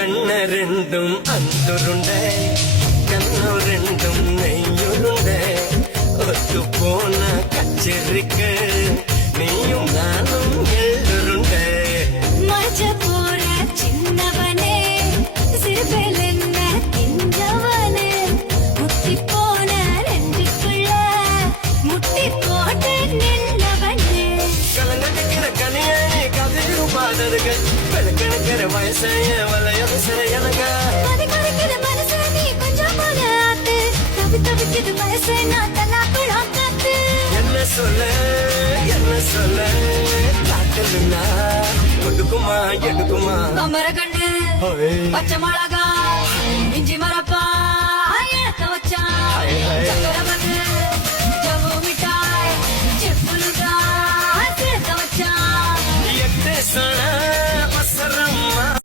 கண்ண ரெண்டும் அந்துருண்டை கண்ணு ரெண்டும் நெய்யுருண்டை ஒத்து போன கச்சேரிக்கு நீயும் நானும் எழுருண்டை மஜ போற சின்னவனே சிறுபேல் என்ன திஞ்சவனே முத்தி போன ரெண்டுக்குள்ள முட்டி போட்டு நின்றவனே கலங்கடிக்கிற கனியே கதிரும் பாதருக விளக்கணுக்கிற வயசைய வலையது சிறையனக மதி மறைக்கிற மனசை நீ கொஞ்சம் போல ஆத்து தவிக்குது வயசை நான் தலாக்குழாம் காத்து என்ன சொல்ல காட்டலுன்னா கொடுக்குமா எடுக்குமா கமர கண்டு பச்சை மிளகா இஞ்சி மரப்பா இழக்க வச்சான் சக்கரை